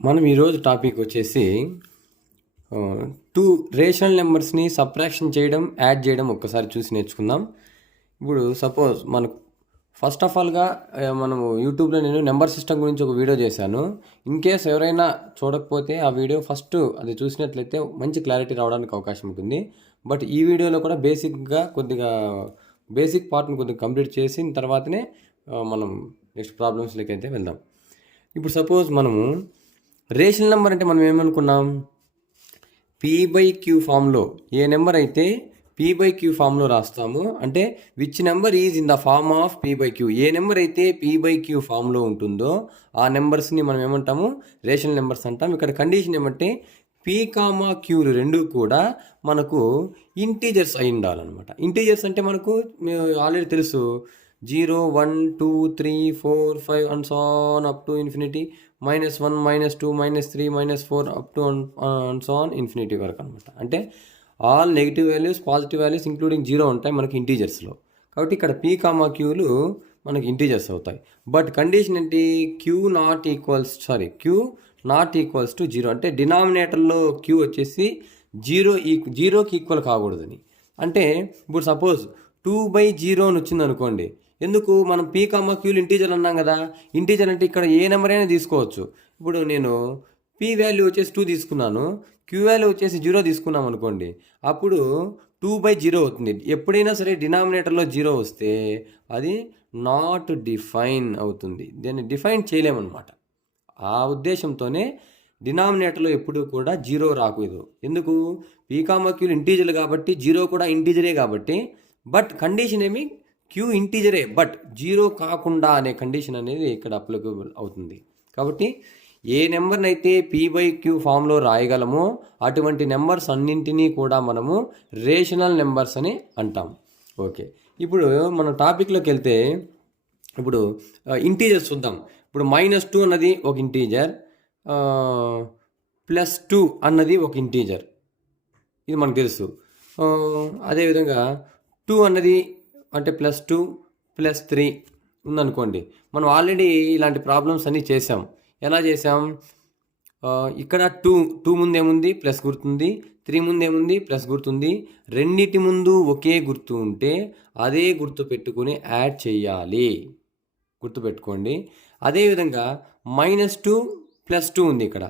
మనం ఈరోజు టాపిక్ వచ్చేసి టూ రేషనల్ నెంబర్స్ని సబ్ట్రాక్షన్ చేయడం, యాడ్ చేయడం ఒక్కసారి చూసి నేర్చుకుందాం. ఇప్పుడు సపోజ్ మనకు ఫస్ట్ ఆఫ్ ఆల్గా మనము యూట్యూబ్లో నేను నెంబర్ సిస్టమ్ గురించి ఒక వీడియో చేశాను. ఇన్ కేస్ ఎవరైనా చూడకపోతే ఆ వీడియో ఫస్ట్ అది చూసినట్లయితే మంచి క్లారిటీ రావడానికి అవకాశం ఉంటుంది. బట్ ఈ వీడియోలో కూడా బేసిక్గా కొద్దిగా బేసిక్ పార్ట్ని కొద్దిగా కంప్లీట్ చేసిన తర్వాతనే మనం నెక్స్ట్ ప్రాబ్లమ్స్లోకి అయితే వెళ్దాం. ఇప్పుడు సపోజ్ మనము రేషనల్ నెంబర్ అంటే మనం ఏమనుకున్నాం, P/Q ఫామ్లో ఏ నెంబర్ అయితే P/Q ఫామ్లో రాస్తాము అంటే which number is in the form of P/Q. ఏ నెంబర్ అయితే P/Q ఫామ్లో ఉంటుందో ఆ నెంబర్స్ని మనం ఏమంటాము, రేషనల్ నెంబర్స్ అంటాం. ఇక్కడ కండిషన్ ఏమంటే P, Q రెండు కూడా మనకు ఇంటీజర్స్ అయి ఉండాలన్నమాట. ఇంటీజర్స్ అంటే మనకు ఆల్రెడీ తెలుసు, 0, 1, 2, 3, 4, 5 and so on up to infinity, -1, -2, -3, -4 up to and so on infinity వరకు అనమాట. అంటే all negative values, positive values including 0 ఉంటాయి మనకి ఇంటీజర్స్లో. కాబట్టి ఇక్కడ P, Qలు మనకి ఇంటీజర్స్ అవుతాయి. బట్ కండిషన్ ఏంటి, Q నాట్ ఈక్వల్స్ టు 0. అంటే డినామినేటర్లో Q వచ్చేసి 0కి ఈక్వల్ కాకూడదని. అంటే ఇప్పుడు సపోజ్ 2/0 అని వచ్చింది అనుకోండి. ఎందుకు, మనం P, Qలు ఇంటీజర్ అన్నాం కదా. ఇంటీజర్ అంటే ఇక్కడ ఏ నెంబర్ అయినా తీసుకోవచ్చు. ఇప్పుడు నేను P వాల్యూ వచ్చేసి 2 తీసుకున్నాను, Q వాల్యూ వచ్చేసి 0 తీసుకున్నాం అనుకోండి. అప్పుడు 2/0 అవుతుంది. ఎప్పుడైనా సరే డినామినేటర్లో 0 వస్తే అది నాట్ డిఫైన్ అవుతుంది, దీన్ని డిఫైన్ చేయలేమన్నమాట. ఆ ఉద్దేశంతోనే డినామినేటర్లో ఎప్పుడు కూడా 0 రాకూడదు. ఎందుకు, P, Qలు ఇంటీజర్లు కాబట్టి 0 కూడా ఇంటీజరే కాబట్టి. బట్ కండిషన్ ఏమి, Q ఇంటీజరే బట్ 0 కాకుండా అనే కండిషన్ అనేది ఇక్కడ అప్లికబుల్ అవుతుంది. కాబట్టి ఏ నెంబర్ని అయితే P/Q ఫామ్లో రాయగలమో అటువంటి నెంబర్స్ అన్నింటినీ కూడా మనము రేషనల్ నెంబర్స్ అని అంటాం. ఓకే, ఇప్పుడు మన టాపిక్లోకి వెళ్తే ఇప్పుడు ఇంటీజర్స్ చూద్దాం. ఇప్పుడు -2 అన్నది ఒక ఇంటీజర్, +2 అన్నది ఒక ఇంటీజర్, ఇది మనకు తెలుసు. అదేవిధంగా 2 అన్నది అంటే +2 +3 ఉందనుకోండి. మనం ఆల్రెడీ ఇలాంటి ప్రాబ్లమ్స్ అన్నీ చేసాం. ఎలా చేసాం, ఇక్కడ 2 ముందు ఏముంది, ప్లస్ గుర్తుంది. 3 ముందు ఏముంది, ప్లస్ గుర్తుంది. రెండింటి ముందు ఒకే గుర్తు ఉంటే అదే గుర్తు పెట్టుకుని యాడ్ చేయాలి, గుర్తుపెట్టుకోండి. అదేవిధంగా -2 +2 ఉంది. ఇక్కడ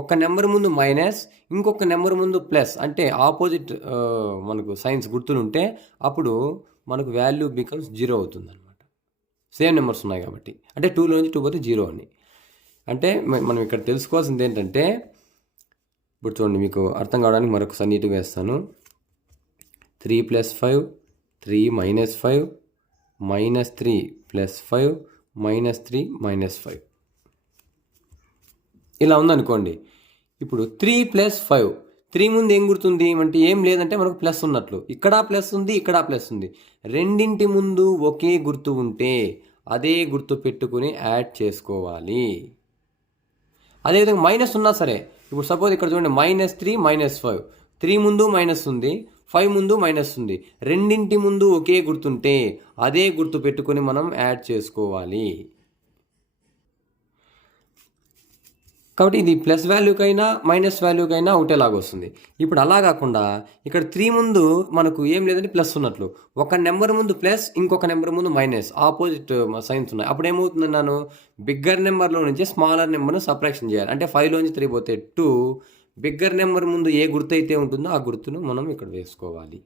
ఒక నెంబర్ ముందు మైనస్, ఇంకొక నెంబర్ ముందు ప్లస్, అంటే ఆపోజిట్ మనకు సైన్స్ గుర్తులు ఉంటే అప్పుడు మనకు వాల్యూ బికమ్స్ 0 అవుతుంది అనమాట. సేమ్ నెంబర్స్ ఉన్నాయి కాబట్టి. అంటే 2లోంచి 2 పోతే 0 అని. అంటే మనం ఇక్కడ తెలుసుకోవాల్సింది ఏంటంటే, ఇప్పుడు చూడండి మీకు అర్థం కావడానికి మరొకసారి నీట్గా వేస్తాను. 3 + 5, 3 - 5, -3 + 5, -3 -5 ఇలా ఉందనుకోండి. ఇప్పుడు 3 + 5, 3 ముందు ఏం గుర్తుంది అంటే ఏం లేదంటే మనకు ప్లస్ ఉన్నట్లు. ఇక్కడ ప్లస్ ఉంది, ఇక్కడ ప్లస్ ఉంది. రెండింటి ముందు ఒకే గుర్తు ఉంటే అదే గుర్తు పెట్టుకుని యాడ్ చేసుకోవాలి. అదేవిధంగా మైనస్ ఉన్నా సరే, ఇప్పుడు సపోజ్ ఇక్కడ చూడండి -3 -5, 3 ముందు మైనస్ ఉంది, 5 ముందు మైనస్ ఉంది. రెండింటి ముందు ఒకే గుర్తుంటే అదే గుర్తు పెట్టుకుని మనం యాడ్ చేసుకోవాలి. కాబట్టి ఇది ప్లస్ వాల్యూకైనా మైనస్ వాల్యూకైనా ఒకటేలాగా వస్తుంది. ఇప్పుడు అలా కాకుండా ఇక్కడ 3 ముందు మనకు ఏం లేదంటే ప్లస్ ఉన్నట్లు, ఒక నెంబర్ ముందు ప్లస్, ఇంకొక నెంబర్ ముందు మైనస్, ఆపోజిట్ సైన్స్ ఉన్నాయి. అప్పుడు ఏమవుతుంది, నేను బిగ్గర్ నెంబర్లో నుంచి స్మాలర్ నెంబర్ను సబ్ట్రాక్షన్ చేయాలి. అంటే 5లోంచి 3 పోతే 2, బిగ్గర్ నెంబర్ ముందు ఏ గుర్తు అయితే ఉంటుందో ఆ గుర్తును మనం ఇక్కడ వేసుకోవాలి.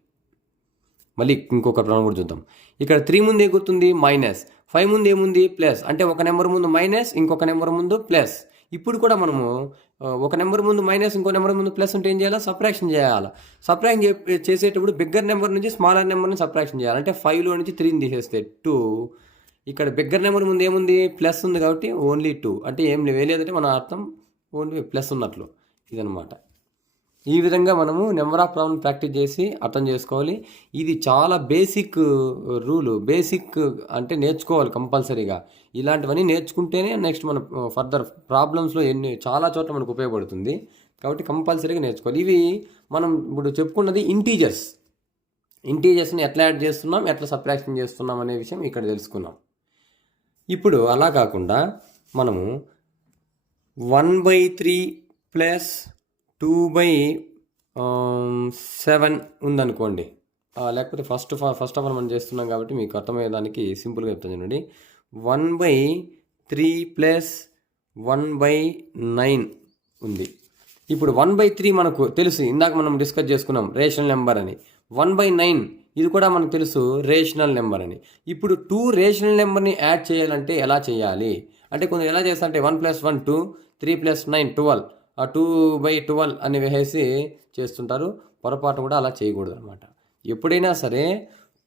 మళ్ళీ ఇంకొక ప్రాబ్లం కూడా చూద్దాం. ఇక్కడ 3 ముందు ఏ గుర్తుంది, మైనస్. 5 ముందు ఏముంది, ప్లస్. అంటే ఒక నెంబర్ ముందు మైనస్, ఇంకొక నెంబర్ ముందు ప్లస్. ఇప్పుడు కూడా మనము ఒక నెంబర్ ముందు మైనస్, ఇంకో నెంబర్ ముందు ప్లస్ ఉంటే ఏం చేయాలి, సబ్ట్రాక్షన్ చేయాలి. సబ్ట్రాక్షన్ చేసేటప్పుడు బిగ్గర్ నెంబర్ నుంచి స్మాలర్ నెంబర్ని సబ్ట్రాక్షన్ చేయాలి. అంటే 5లో నుంచి 3ని తీసేస్తే 2. ఇక్కడ బిగ్గర్ నెంబర్ ముందు ఏముంది, ప్లస్ ఉంది కాబట్టి ఓన్లీ 2. అంటే ఏం వేయలేదంటే మన అర్థం ఓన్లీ ప్లస్ ఉన్నట్లు, ఇదనమాట. ఈ విధంగా మనము నెంబర్ ఆఫ్ ప్రాబ్లం ప్రాక్టీస్ చేసి అర్థం చేసుకోవాలి. ఇది చాలా బేసిక్ రూలు, బేసిక్ అంటే నేర్చుకోవాలి కంపల్సరీగా. ఇలాంటివన్నీ నేర్చుకుంటేనే నెక్స్ట్ మన ఫర్దర్ ప్రాబ్లమ్స్లో చాలా చోట్ల మనకు ఉపయోగపడుతుంది. కాబట్టి కంపల్సరీగా నేర్చుకోవాలి. ఇవి మనం ఇప్పుడు చెప్పుకున్నది ఇంటీజర్స్ని ఎట్లా యాడ్ చేస్తున్నాం, ఎట్లా సబ్ట్రాక్షన్ చేస్తున్నాం అనే విషయం ఇక్కడ తెలుసుకున్నాం. ఇప్పుడు అలా కాకుండా మనము 1/3 ప్లస్ 2/7 ఉందనుకోండి. లేకపోతే ఫస్ట్ ఆఫ్ ఆల్ మనం చేస్తున్నాం కాబట్టి మీకు అర్థమయ్యేదానికి సింపుల్గా చెప్తాను చూడండి. 1/3 ప్లస్ 1/9 ఉంది. ఇప్పుడు 1/3 మనకు తెలుసు, ఇందాక మనం డిస్కస్ చేసుకున్నాం రేషనల్ నెంబర్ అని. 1/9 ఇది కూడా మనకు తెలుసు రేషనల్ నెంబర్ అని. ఇప్పుడు 2 రేషనల్ నెంబర్ని యాడ్ చేయాలంటే ఎలా చేయాలి అంటే కొంచెం ఎలా చేస్తారంటే 1 + 1 2, 3 + 9 12, ఆ 2/12 అని వేసి చేస్తుంటారు. పొరపాటు కూడా అలా చేయకూడదు అనమాట. ఎప్పుడైనా సరే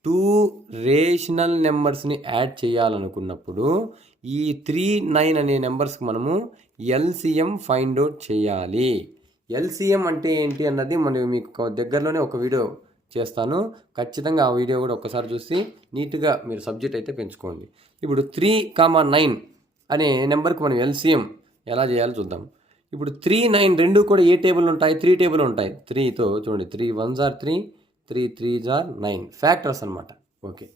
2 రేషనల్ నెంబర్స్ని యాడ్ చేయాలనుకున్నప్పుడు ఈ 3, 9 అనే నెంబర్స్కి మనము ఎల్సిఎం ఫైండ్ అవుట్ చేయాలి. ఎల్సిఎం అంటే ఏంటి అన్నది మనం మీకు దగ్గరలోనే ఒక వీడియో చేస్తాను. ఖచ్చితంగా ఆ వీడియో కూడా ఒక్కసారి చూసి నీట్గా మీరు సబ్జెక్ట్ అయితే పెంచుకోండి. ఇప్పుడు 3, 9 అనే నెంబర్కి మనం ఎల్సిఎం ఎలా చేయాలో చూద్దాం. ఇప్పుడు 3, 9 రెండు కూడా ఏ టేబుల్ ఉంటాయి? 3 టేబుల్ ఉంటాయి. 3తో చూడండి, 3 1s are 3, 3 3s are 9 factors అనమాట. ఓకే,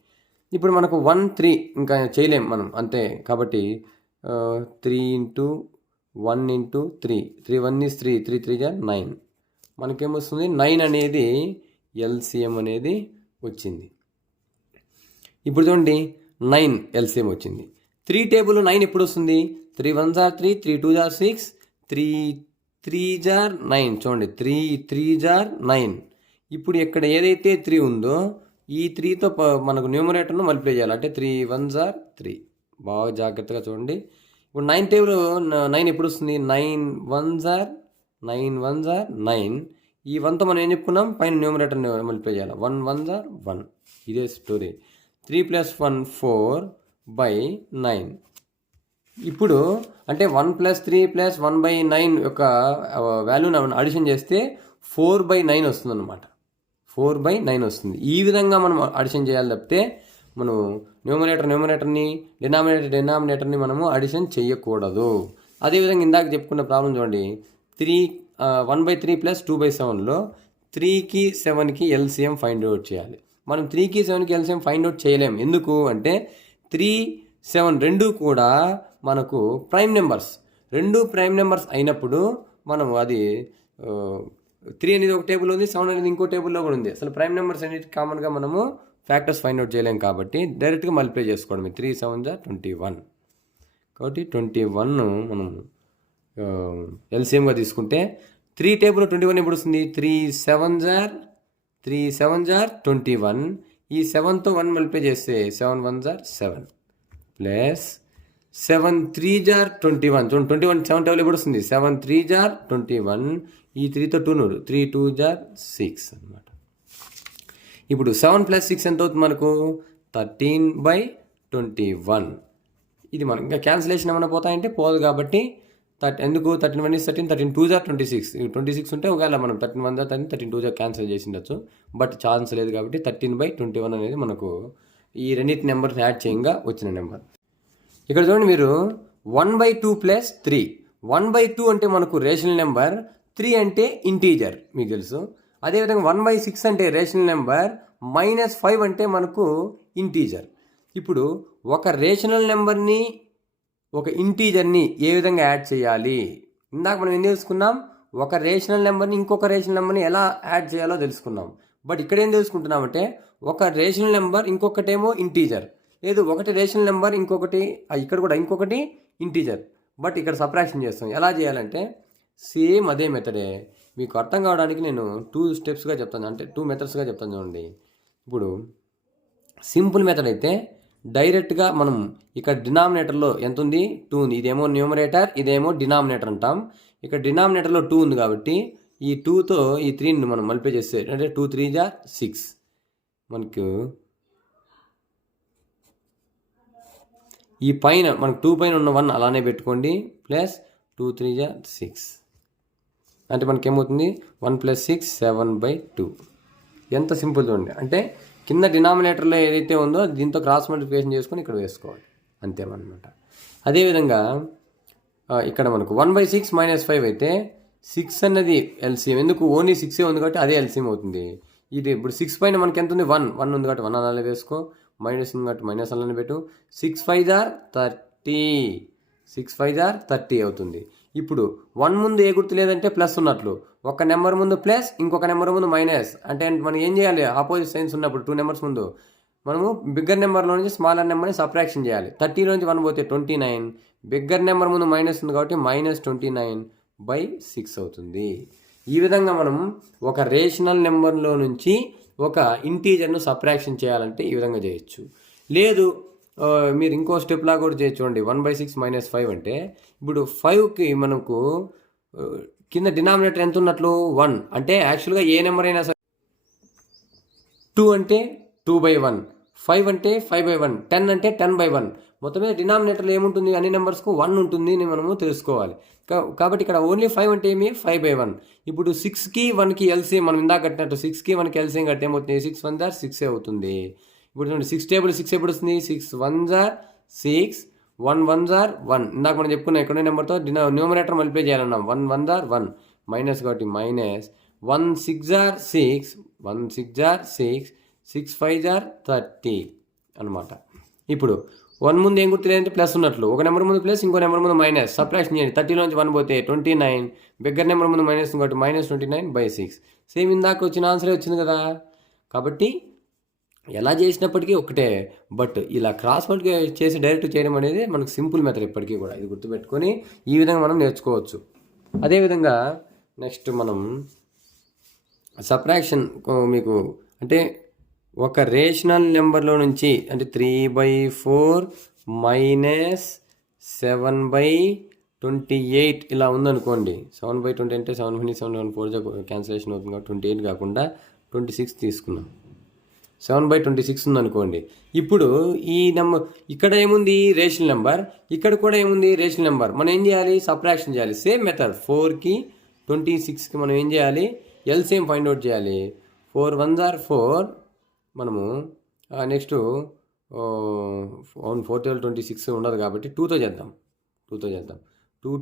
ఇప్పుడు మనకు 1 3 ఇంకా చేయలేం మనం అంతే. కాబట్టి 3 × 1 × 3, 3 1 is 3, 3 3s are 9. మనకేమొస్తుంది 9 అనేది ఎల్సిఎం అనేది వచ్చింది. ఇప్పుడు చూడండి 9 ఎల్సిఎం వచ్చింది. 3 టేబుల్ 9 ఎప్పుడు వస్తుంది? 3 1s are 3, 3 2s are 6, 3 3s are 9. చూడండి 3 3s are 9. ఇప్పుడు ఇక్కడ ఏదైతే 3 ఉందో ఈ 3తో మనకు న్యూమరేటర్ను మల్టిప్లై చేయాలి. అంటే 3 1s are 3. బాగా జాగ్రత్తగా చూడండి. ఇప్పుడు 9 టేబుల్ 9 ఎప్పుడు వస్తుంది? 9 1s are 9. ఈ 1తో మనం ఏం చెప్పుకున్నాం? పైన న్యూమరేటర్ని మల్టిప్లై చేయాలి. 1 1s are 1. ఇదే స్టోరీ. 3 + 1 4/9. ఇప్పుడు అంటే 1 + 3 + 1/9 యొక్క వాల్యూని అడిషన్ చేస్తే 4/9 వస్తుంది అనమాట. 4/9 వస్తుంది. ఈ విధంగా మనం అడిషన్ చేయాలి తప్పితే మనం న్యూమరేటర్ని డినామినేటర్ని మనము అడిషన్ చేయకూడదు. అదేవిధంగా ఇందాక చెప్పుకున్న ప్రాబ్లం చూడండి. 1/3 + 2/7లో 3కి 7కి ఎల్సిఎం ఫైండ్ అవుట్ చేయాలి. మనం 3కి 7కి ఎల్సిఎం ఫైండ్ అవుట్ చేయలేం. ఎందుకు అంటే 3 7 రెండు కూడా మనకు ప్రైమ్ నెంబర్స్. రెండు ప్రైమ్ నెంబర్స్ అయినప్పుడు మనం అది 3 అనేది ఒక టేబుల్ ఉంది, 7 అనేది ఇంకో టేబుల్లో కూడా ఉంది. అసలు ప్రైమ్ నెంబర్స్ అనేది కామన్గా మనము ఫ్యాక్టర్స్ ఫైండ్ అవుట్ చేయలేం కాబట్టి డైరెక్ట్గా మల్టిప్లై చేసుకోవడమే. 3 7s are 21. కాబట్టి 21 మనం ఎల్సిఎంగా తీసుకుంటే 3 టేబుల్ 21 ఎప్పుడు వస్తుంది? 3 7s are 21. ఈ 7తో 1 మల్టిప్లై చేస్తే 7 1s are 7 plus 7 3s are 21. చూడండి 21 7 టేబుల్ ఎప్పుడు వస్తుంది? 7 3s are 21. ఈ 3తో 2 3 2s are 6 అనమాట. ఇప్పుడు 7 + 6 ఎంత అవుతుంది మనకు? 13/21. ఇది మనం ఇంకా క్యాన్సిలేషన్ ఏమైనా పోతాయంటే పోదు కాబట్టి ఎందుకు 13 1 is 13, 13 2s are 26. 26 ఉంటే ఒకవేళ మనం 13 1s are 13, 13 2s are cancel చేసి ఉండొచ్చు. బట్ ఛాన్స్ లేదు కాబట్టి 13/21 అనేది మనకు ఈ రెండింటి నెంబర్స్ యాడ్ చేయంగా వచ్చిన నెంబర్. ఇక్కడ చూడండి మీరు 1/2 + 3. 1/2 అంటే మనకు రేషనల్ నెంబర్, 3 అంటే ఇంటీజర్ మీకు తెలుసు. అదేవిధంగా 1/6 అంటే రేషనల్ నెంబర్, -5 అంటే మనకు ఇంటీజర్. ఇప్పుడు ఒక రేషనల్ నెంబర్ని ఒక ఇంటీజర్ని ఏ విధంగా యాడ్ చేయాలి? ఇందాక మనం ఏం తెలుసుకున్నాం? ఒక రేషనల్ నెంబర్ని ఇంకొక రేషనల్ నెంబర్ని ఎలా యాడ్ చేయాలో తెలుసుకున్నాం. బట్ ఇక్కడ ఏం తెలుసుకుంటున్నామంటే ఒక రేషనల్ నెంబర్ ఇంకొకటేమో ఇంటీజర్, లేదు ఒకటి రేషనల్ నెంబర్ ఇంకొకటి ఇక్కడ కూడా ఇంకొకటి ఇంటీజర్. బట్ ఇక్కడ సబ్ట్రాక్షన్ చేస్తాం. ఎలా చేయాలంటే సేమ్ అదే మెథడే. మీకు అర్థం కావడానికి నేను 2 స్టెప్స్గా చెప్తాను, అంటే 2 మెథడ్స్గా చెప్తాను చూడండి. ఇప్పుడు సింపుల్ మెథడ్ అయితే డైరెక్ట్గా మనం ఇక్కడ డినామినేటర్లో ఎంత ఉంది? 2 ఉంది. ఇదేమో న్యూమరేటర్, ఇదేమో డినామినేటర్ అంటాం. ఇక్కడ డినామినేటర్లో 2 ఉంది కాబట్టి ఈ 2తో ఈ 3ని మనం మల్టిప్లై చేస్తే అంటే 2 3s are 6. మనకు ఈ పైన మనకు 2 పైన ఉన్న 1 అలానే పెట్టుకోండి ప్లస్ 2 3s are 6. అంటే మనకేమవుతుంది? 1 + 6 7/2. ఎంత సింపుల్ చూడండి. అంటే కింద డినామినేటర్లో ఏదైతే ఉందో దీంతో క్రాస్ మల్టిప్లికేషన్ చేసుకొని ఇక్కడ వేసుకోవాలి అంతేమన్నమాట. అదేవిధంగా ఇక్కడ మనకు 1/6 - 5 అయితే 6 అన్నది ఎల్సిఎం. ఎందుకు? ఓన్లీ 6 ఉంది కాబట్టి అదే ఎల్సిఎం అవుతుంది. ఇది ఇప్పుడు 6 పైన మనకి ఎంత ఉంది? 1 ఉంది కాబట్టి 1 అలానే వేసుకో, మైనస్ ఉంది కాబట్టి మైనస్ అలానే పెట్టు. 6 5s are 30. 6 5s are 30 అవుతుంది. ఇప్పుడు 1 ముందు ఏ గుర్తు లేదంటే ప్లస్ ఉన్నట్లు, ఒక నెంబర్ ముందు ప్లస్ ఇంకొక నెంబర్ ముందు మైనస్. అంటే మనం ఏం చేయాలి, ఆపోజిట్ సైన్స్ ఉన్నప్పుడు 2 నెంబర్స్ ముందు మనము బిగ్గర్ నెంబర్లో నుంచి స్మాలర్ నెంబర్ని సబ్ట్రాక్షన్ చేయాలి. 30 నుంచి 1 పోతే 29, బిగ్గర్ నెంబర్ ముందు మైనస్ ఉంది కాబట్టి -29/6 అవుతుంది. ఈ విధంగా మనం ఒక రేషనల్ నెంబర్లో నుంచి ఒక ఇంటీజర్ను సబ్ట్రాక్షన్ చేయాలంటే ఈ విధంగా చేయొచ్చు. లేదు మీరు ఇంకో స్టెప్ లాగా కూడా చేయొచ్చు. చూడండి, 1/6 - 5 అంటే ఇప్పుడు 5కి మనకు కింద డినామినేటర్ ఎంత ఉన్నట్లు 1. అంటే యాక్చువల్గా ఏ నెంబర్ అయినా సరే 2 అంటే 2/1, 5 అంటే 5/1, 10 అంటే 10/1. మొత్తం మీద డినామినేటర్లో ఏముంటుంది, అన్ని నెంబర్స్కు 1 ఉంటుంది అని మనము తెలుసుకోవాలి. కాబట్టి ఇక్కడ ఓన్లీ 5 అంటే ఏమి 5/1. ఇప్పుడు 6కి 1కి ఎల్సిఎం మనం ఇందాక కట్టినట్టు 6కి 1కి ఎల్సిఎం కట్టే ఏమవుతుంది, 6 1 * 6 అవుతుంది. ఇప్పుడు చూడండి 6 టేబుల్ 6 ఎప్పుడు వస్తుంది, 6 1 * 6, 1 1 * 1. ఇందాక మనం చెప్పుకున్నాం ఎక్కడో నెంబర్తో న్యూమరేటర్ మల్టిప్లై చేయాలన్నాం. 1 1 * 1 మైనస్ కాబట్టి -1 6 * 6, 1 6 * 6, 6 5 * 30 అనమాట. ఇప్పుడు 1 ముందు ఏం గుర్తు లేదంటే ప్లస్ ఉన్నట్లు, ఒక నెంబర్ ముందు ప్లస్ ఇంకో నెంబర్ ముందు మైనస్. సబ్ట్రాక్షన్ చేయండి. 30లోంచి 1 పోతే 29, బిగ్గర్ నెంబర్ ముందు మైనస్ కాబట్టి -29/6. సేమ్ ఇందాక వచ్చిన ఆన్సరే వచ్చింది కదా. కాబట్టి ఎలా చేసినప్పటికీ ఒకటే, బట్ ఇలా క్రాస్ మల్టిప్లై చేసి డైరెక్ట్ చేయడం అనేది మనకు సింపుల్ మెథడ్ ఇప్పటికీ కూడా. ఇది గుర్తుపెట్టుకొని ఈ విధంగా మనం నేర్చుకోవచ్చు. అదేవిధంగా నెక్స్ట్ మనం సబ్ట్రాక్షన్ మీకు అంటే ఒక రేషనల్ నెంబర్లో నుంచి అంటే 3/4 - 7/28 ఇలా ఉందనుకోండి. 7/20 అంటే 7 7 4 క్యాన్సిలేషన్ అవుతుంది కాబట్టి 28 కాకుండా 26 తీసుకున్నాం. 7/26 ఉందనుకోండి. ఇప్పుడు ఈ నెంబర్ ఇక్కడ ఏముంది రేషనల్ నెంబర్, ఇక్కడ కూడా ఏముంది రేషనల్ నెంబర్. మనం ఏం చేయాలి, సబ్ట్రాక్షన్ చేయాలి. సేమ్ మెథడ్ 4కి 26కి మనం ఏం చేయాలి, ఎల్సిఎం ఫైండ్ అవుట్ చేయాలి. 4 1 * 4 మనము నెక్స్ట్ 4 టేబుల్ 26 ఉండదు కాబట్టి 2తో చేద్దాం. 2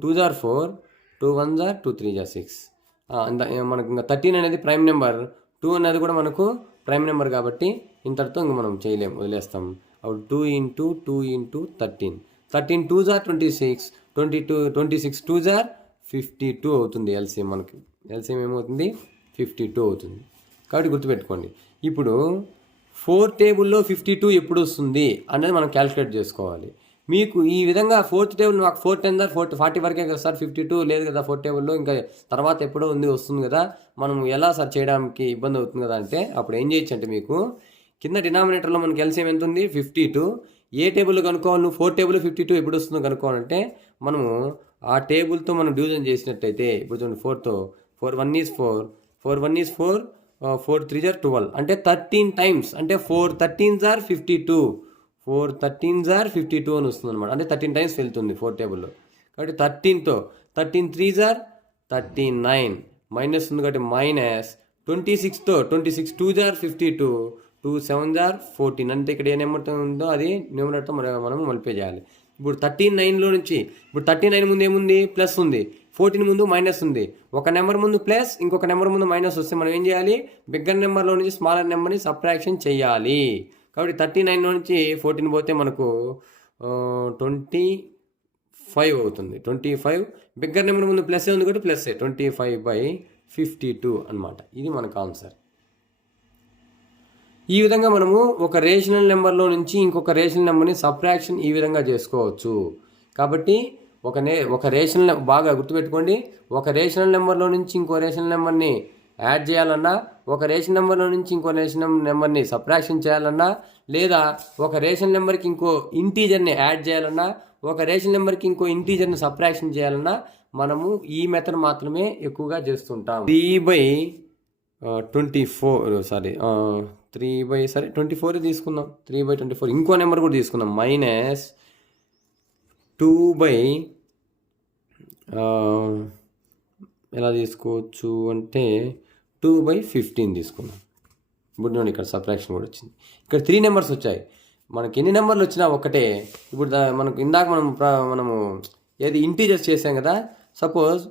2 * 4, 2 1 * 2 3 * 6. మనకు ఇంకా 13 అనేది ప్రైమ్ నెంబర్, 2 అనేది కూడా మనకు ప్రైమ్ నెంబర్ కాబట్టి ఇంతటితో ఇంక మనం చేయలేము, వదిలేస్తాం. అప్పుడు 2 × 2 × 13, 13 2 * 26, 26 2 * 52 అవుతుంది. ఎల్సిఎం మనకి ఎల్సిఎం ఏమవుతుంది 52 అవుతుంది. కాబట్టి గుర్తుపెట్టుకోండి. ఇప్పుడు 4 టేబుల్లో 52 ఎప్పుడు వస్తుంది అనేది మనం క్యాలిక్యులేట్ చేసుకోవాలి. మీకు ఈ విధంగా 4th టేబుల్ నాకు 4 10 40 వరకే కదా సార్, 52 లేదు కదా 4 టేబుల్లో, ఇంకా తర్వాత ఎప్పుడో వస్తుంది కదా, మనం ఎలా సార్ చేయడానికి ఇబ్బంది అవుతుంది కదా అంటే అప్పుడు ఏం చేయొచ్చు అంటే మీకు కింద డినామినేటర్లో మనకి ఎల్సిఎం ఎంత ఉంది 52. ఏ టేబుల్ కనుక్కోవాలి, నువ్వు 4 టేబుల్ 52 ఎప్పుడు వస్తుందో కనుక్కోవాలంటే మనము ఆ టేబుల్తో మనం డివిజన్ చేసినట్టయితే ఇప్పుడు చూడండి 4తో 4 1 = 4, 4 1 = 4, 4 3 * 12 అంటే 13 టైమ్స్. అంటే 4 13s = 52, 4 13s = 52 అని వస్తుంది అనమాట. అంటే 13 టైమ్స్ వెళ్తుంది 4 టేబుల్లో. కాబట్టి 13తో 13 3s = 39 మైనస్ ఉంది కాబట్టి -26తో 26 2s = 52, 2 7s = 14. అంటే ఇక్కడ ఏ నెంబర్ ఉందో అది న్యూమరేటర్తో మనం మల్టిప్లై చేయాలి. ఇప్పుడు 39లో నుంచి ఇప్పుడు 39 ముందు ఏముంది ప్లస్ ఉంది, 14 ముందు మైనస్ ఉంది. ఒక నెంబర్ ముందు ప్లస్ ఇంకొక నెంబర్ ముందు మైనస్ వస్తే మనం ఏం చేయాలి, బిగ్గర్ నెంబర్లో నుంచి స్మాలర్ నెంబర్ని సబ్ట్రాక్షన్ చేయాలి. కాబట్టి 39లో నుంచి 14 పోతే మనకు 25 అవుతుంది. 25 బిగ్గర్ నెంబర్ ముందు ప్లస్ ఉంది కాబట్టి ప్లస్ 25/52 అనమాట. ఇది మనకు ఆన్సర్. ఈ విధంగా మనము ఒక రేషనల్ నెంబర్లో నుంచి ఇంకొక రేషనల్ నెంబర్ని సబ్ట్రాక్షన్ ఈ విధంగా చేసుకోవచ్చు. కాబట్టి ఒక రేషనల్ బాగా గుర్తుపెట్టుకోండి, ఒక రేషనల్ నెంబర్లో నుంచి ఇంకో రేషనల్ నెంబర్ని యాడ్ చేయాలన్నా, ఒక రేషనల్ నెంబర్లో నుంచి ఇంకో రేషనల్ నెంబర్ని సబ్ట్రాక్షన్ చేయాలన్నా, లేదా ఒక రేషనల్ నెంబర్కి ఇంకో ఇంటీజర్ని యాడ్ చేయాలన్నా, ఒక రేషనల్ నెంబర్కి ఇంకో ఇంటీజర్ని సబ్ట్రాక్షన్ చేయాలన్నా మనము ఈ మెథడ్ మాత్రమే ఎక్కువగా చేస్తుంటాం. 24 తీసుకుందాం. 3/24 ఇంకో నెంబర్ కూడా తీసుకుందాం. -2 ఎలా తీసుకోవచ్చు అంటే 2/15 తీసుకుందాం. ఇప్పుడు నేను ఇక్కడ సబ్ట్రాక్షన్ కూడా వచ్చింది. ఇక్కడ 3 నెంబర్స్ వచ్చాయి. మనకి ఎన్ని నెంబర్లు వచ్చినా ఒకటే. ఇప్పుడు మనకు ఇందాక మనము ఏది ఇంటీజర్స్ చేసాం కదా, సపోజ్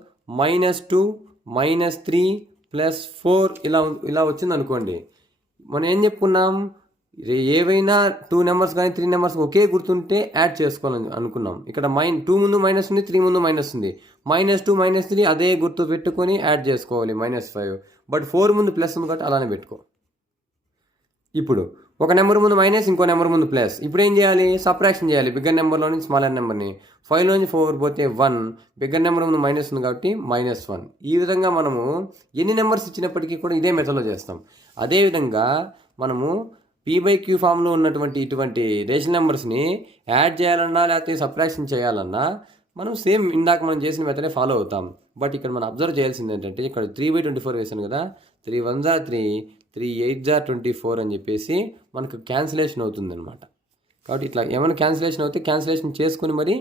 -2 -3 + 4 ఇలా వచ్చింది అనుకోండి. మనం ఏం చెప్పుకున్నాం, ఏవైనా 2 నెంబర్స్ కానీ 3 నెంబర్స్ ఒకే గుర్తుంటే యాడ్ చేసుకోవాలని అనుకున్నాం. ఇక్కడ 2 ముందు మైనస్ ఉంది, 3 ముందు మైనస్ ఉంది. -2 -3 అదే గుర్తు పెట్టుకొని యాడ్ చేసుకోవాలి -5. బట్ 4 ముందు ప్లస్ ఉంది కాబట్టి అలానే పెట్టుకో. ఇప్పుడు ఒక నెంబర్ ముందు మైనస్, ఇంకో నెంబర్ ముందు ప్లస్. ఇప్పుడు ఏం చేయాలి? సబ్ట్రాక్షన్ చేయాలి బిగ్గర్ నెంబర్లో నుంచి స్మాలర్ నెంబర్ని. 5లోంచి 4 పోతే 1, బిగ్గర్ నెంబర్ ముందు మైనస్ ఉంది కాబట్టి -1. ఈ విధంగా మనము ఎన్ని నెంబర్స్ ఇచ్చినప్పటికీ కూడా ఇదే మెథడ్లో చేస్తాం. అదేవిధంగా మనము P/Q ఫామ్లో ఉన్నటువంటి ఇటువంటి రేషనల్ నెంబర్స్ని యాడ్ చేయాలన్నా లేకపోతే సబ్ట్రాక్షన్ చేయాలన్నా మనం సేమ్ ఇందాక మనం చేసిన మెథడే ఫాలో అవుతాం. బట్ ఇక్కడ మనం అబ్జర్వ్ చేయాల్సింది ఏంటంటే ఇక్కడ 3/24 వేసాను కదా, 3 1s are 3, 3 8s are 24 అని చెప్పేసి మనకు క్యాన్సిలేషన్ అవుతుంది అనమాట. కాబట్టి ఇట్లా ఏమైనా క్యాన్సిలేషన్ అవుతే క్యాన్సిలేషన్ చేసుకుని మరి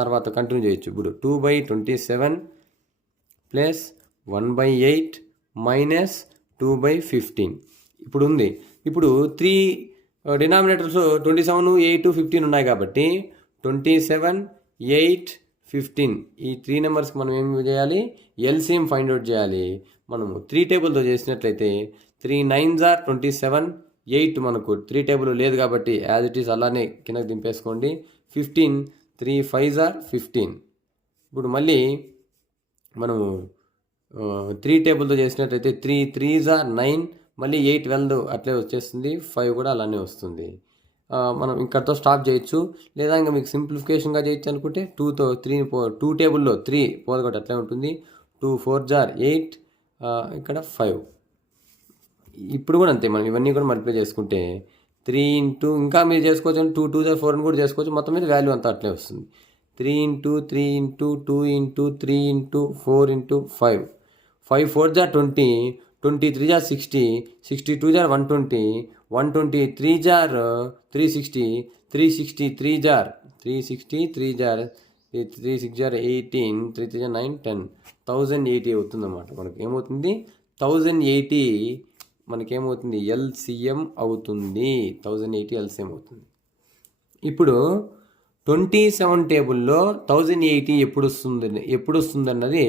తర్వాత కంటిన్యూ చేయొచ్చు. ఇప్పుడు 2/27 ప్లస్ 1/8 మైనస్ 2/15 ఇప్పుడు ఉంది. ఇప్పుడు 3 డినామినేటర్స్ 27, 8, 15 ఉన్నాయి కాబట్టి 27, 8, 15 ఈ 3 నెంబర్స్కి మనం ఏం చేయాలి? ఎల్సిఎం ఫైండ్ అవుట్ చేయాలి. మనము 3 టేబుల్తో చేసినట్లయితే 3 9s are 27, 8 మనకు 3 టేబుల్ లేదు కాబట్టి యాజ్ ఇట్ ఈస్ అలానే కిందకి దింపేసుకోండి. 15 3 5s are 15. ఇప్పుడు మళ్ళీ మనము 3 టేబుల్తో చేసినట్లయితే 3 3s are 9, మళ్ళీ 8 12 అట్లే వచ్చేస్తుంది, 5 కూడా అలానే వస్తుంది. మనం ఇక్కడతో స్టాప్ చేయొచ్చు. లేదా ఇంకా మీకు సింప్లిఫికేషన్గా చేయొచ్చు అనుకుంటే 2తో 3 2 టేబుల్లో 3 పోదగొట్టి అట్లే ఉంటుంది. 2 4s are 8, ఇక్కడ 5. ఇప్పుడు కూడా అంతే, మనం ఇవన్నీ కూడా మల్టిప్లై చేసుకుంటే 3 ఇంటూ ఇంకా మీరు చేసుకోవచ్చు, 2 2s are 4 అని కూడా చేసుకోవచ్చు. మొత్తం మీద వాల్యూ అంతా అట్లే వస్తుంది. 3 into 3 into 2 into 3 into 4 into 5, 5 4s are 20, 20 3s are 60, 60 2s are 120, 120 3s are 360, 360 3s are 360, 3s are 3 6s are 18, 3 3s are 9 10, 1080 అవుతుంది అన్నమాట. మనకి ఏమవుతుంది? 1080 మనకేమవుతుంది? ఎల్సిఎం అవుతుంది. 1080 ఎల్సిఎం అవుతుంది. ఇప్పుడు 27 టేబుల్లో 1080 ఎప్పుడు వస్తుంది అన్నది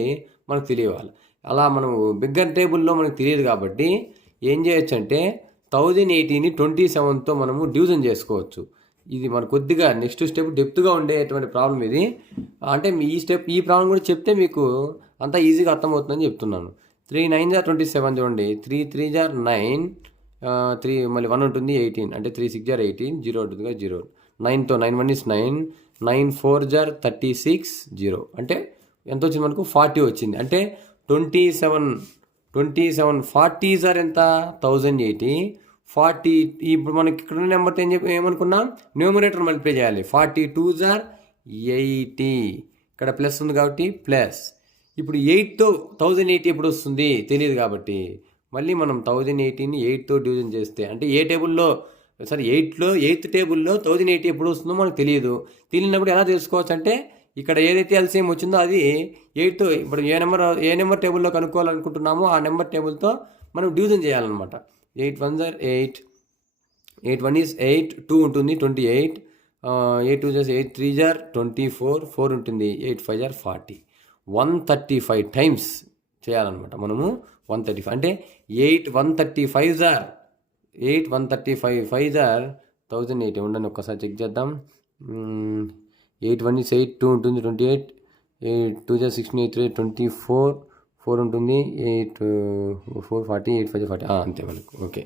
మనకు తెలియాలి. అలా మనం బిగ్గర్ టేబుల్లో మనకు తెలియదు కాబట్టి ఏం చేయొచ్చు అంటే 1080ని 27తో మనము డివిజన్ చేసుకోవచ్చు. ఇది మన కొద్దిగా నెక్స్ట్ స్టెప్ డెప్త్గా ఉండేటువంటి ప్రాబ్లం ఇది. అంటే ఈ ప్రాబ్లం కూడా చెప్తే మీకు అంతా ఈజీగా అర్థమవుతుందని చెప్తున్నాను. 3 9s are 27 చూడండి, 3 3s are 9, 3 మళ్ళీ 1 ఉంటుంది 18, అంటే 3 6s are 18, 0 ఉంటుంది కదా 0, 9తో 9 1 is 9, 9 4s are 36, 0 అంటే ఎంత వచ్చింది మనకు? 40 వచ్చింది. అంటే 27 40s are ఎంత? 1080. 40 ఇప్పుడు మనకి ఇక్కడ నెంబర్తో ఏమనుకున్నాం? న్యూమరేటర్ మల్టిప్లై చేయాలి. 42s are 80, ఇక్కడ ప్లస్ ఉంది కాబట్టి ప్లస్. ఇప్పుడు 8తో 1080 ఎప్పుడు వస్తుంది తెలియదు కాబట్టి మళ్ళీ మనం 1080ని 8తో డివిజన్ చేస్తే, అంటే ఏ టేబుల్లో 8th టేబుల్లో 1080 ఎప్పుడు వస్తుందో మనకు తెలియదు. తెలియనప్పుడు ఎలా తెలుసుకోవచ్చు అంటే ఇక్కడ ఏదైతే ఎల్సిఎం వచ్చిందో అది 8తో, ఇప్పుడు ఏ నెంబర్ టేబుల్లో కనుక్కోవాలనుకుంటున్నామో ఆ నెంబర్ టేబుల్తో మనం డివిజన్ చేయాలన్నమాట. 8 1s are 8, 8 1 is 8, 2 ఉంటుంది 28, 8 2s are 8 3s are 24, 4 ఉంటుంది 8 5s are 40. 135 టైమ్స్ చేయాలన్నమాట మనము. 135 అంటే 8 135s are 8 135 5s are 1080. ఉండండి ఒక్కసారి చెక్ చేద్దాం. 8 1 is 8, 2 ఉంటుంది 28, 8 2s are 16, 8 3 24, 4 ఉంటుంది 8 4 40, 8 5 40, అంతే మనకు. Okay,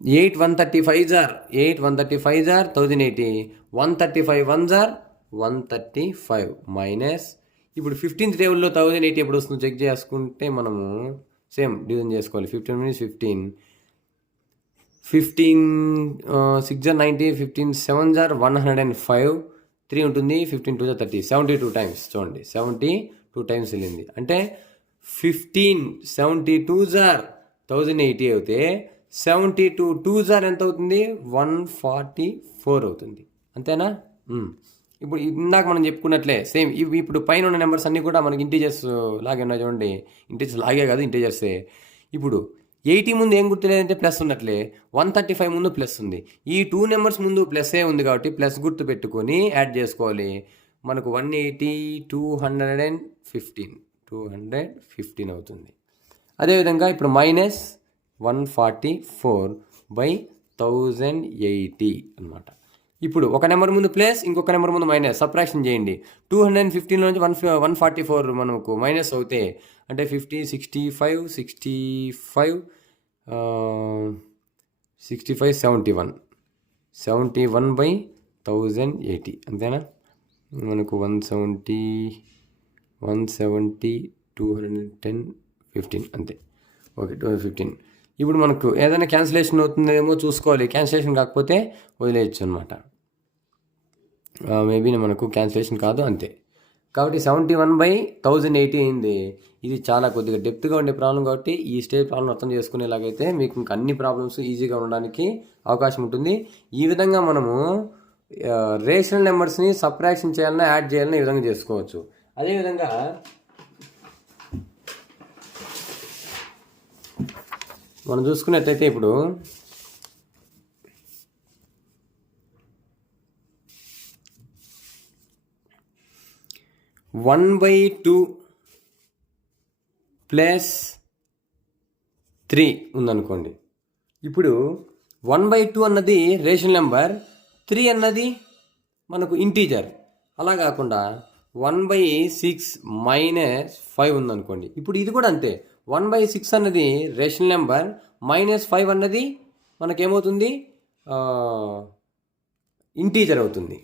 8 135s are 1080, 135 1s are 135 minus. ఇప్పుడు 15th టేబుల్లో 1080 ఎప్పుడు వస్తుందో చెక్ చేసుకుంటే మనము సేమ్ డివిజన్ చేసుకోవాలి. 15 minus 15, 6 are 90, 15 7s are 105, 3 ఉంటుంది 15 2s are 30, 72 టైమ్స్ చూడండి, 72 టైమ్స్ వెళ్ళింది. అంటే 15 72s are 1080 అవుతే 72 2s are ఎంత అవుతుంది? 144 అవుతుంది. అంతేనా? ఇప్పుడు ఇందాక మనం చెప్పుకున్నట్లే సేమ్ ఇప్పుడు పైన ఉన్న నెంబర్స్ అన్నీ కూడా మనకి ఇంటీజర్స్ లాగే ఉన్నాయి చూడండి. ఇంటీజర్స్ లాగే కాదు, ఇంటీజర్సే. ఇప్పుడు 80 ముందు ఏం గుర్తు లేదంటే ప్లస్ ఉన్నట్లే 135 ముందు ప్లస్ ఉంది. ఈ 2 నెంబర్స్ ముందు ప్లస్ఏ ఉంది కాబట్టి ప్లస్ గుర్తు పెట్టుకొని యాడ్ చేసుకోవాలి. మనకు 180 215 అవుతుంది. అదేవిధంగా ఇప్పుడు -144 బై 1080 అనమాట. ఇప్పుడు ఒక నెంబర్ ముందు ప్లస్, ఇంకొక నెంబర్ ముందు మైనస్, సబ్ట్రాక్షన్ చేయండి. 215 నుంచి 144 మనకు మైనస్ అవుతే అంటే 50, 65, 65, 65, 71 బై 1080 అంతేనా? మనకు 170, 210, 15 అంతే. ఓకే, 215. ఇప్పుడు మనకు ఏదైనా క్యాన్సిలేషన్ అవుతుందేమో చూసుకోవాలి. క్యాన్సిలేషన్ కాకపోతే వదిలేయచ్చు అనమాట. మేబీ మనకు క్యాన్సిలేషన్ కాదు, అంతే. కాబట్టి 71/1080 అయింది. ఇది చాలా కొద్దిగా డెప్త్గా ఉండే ప్రాబ్లం కాబట్టి ఈ స్టేజ్ ప్రాబ్లం అర్థం చేసుకునేలాగైతే మీకు ఇంకా అన్ని ప్రాబ్లమ్స్ ఈజీగా ఉండడానికి అవకాశం ఉంటుంది. ఈ విధంగా మనము రేషనల్ నెంబర్స్ని సబ్ట్రాక్షన్ చేయాలన్నా యాడ్ చేయాలన్నా ఈ విధంగా చేసుకోవచ్చు. అదేవిధంగా మనం చూసుకున్నట్లయితే ఇప్పుడు 1/2 ప్లస్ 3 ఉందనుకోండి. ఇప్పుడు 1/2 అన్నది రేషనల్ నెంబర్, 3 అన్నది మనకు ఇంటీజర్. అలా కాకుండా 1/6 మైనస్ 5 ఉందనుకోండి. ఇప్పుడు ఇది కూడా అంతే. 1/6 అన్నది రేషనల్ నెంబర్, -5 అన్నది మనకేమవుతుంది, ఇంటీజర్ అవుతుంది.